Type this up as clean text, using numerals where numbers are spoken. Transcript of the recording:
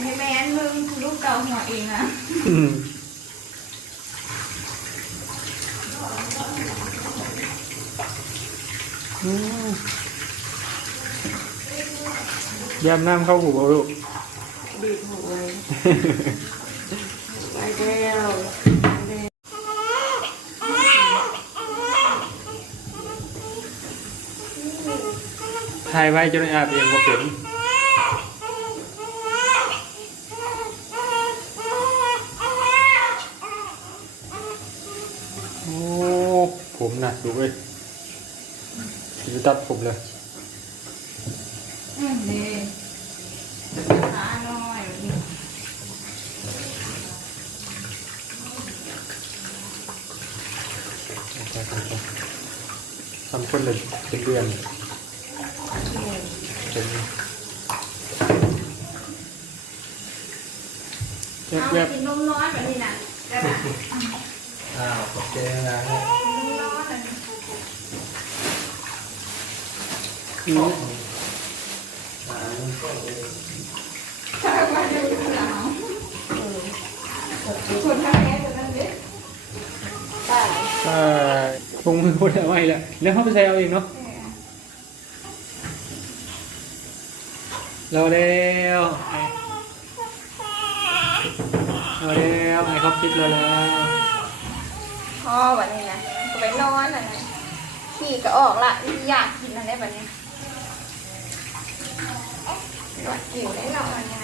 ให้แม่นมึงลูกเก่าหัวเองนะยำน้ำเข้าหูเอาลูกบีบหูเลยไปแล้วถ่ายไว้จนอาบเองก็เป็นโอ้ผมนะดูเว้ยจะตัดผมเลยนี่ขาหน่อยทำคนเลยเป็นเดือนเป็นเอาแวบกินนมน้อยแบบนี้นะได้ไหมโอเคนะ นมน้อยถ้าว่าจะอยู่หลังคนทำแม่คนนั้นเด็กคงมือพูดอะไรแล้วแล้วเขาไปใช้เอาเองเนาะเราแล้วเราแล้วไอ้เขาคิดเราแล้วพ่อแบบนี้นะก็ไปนอนอะไรขี่ก็ออกละอยากกินอะไรแบบนี้วัดจิ๋วได้นอนยังไง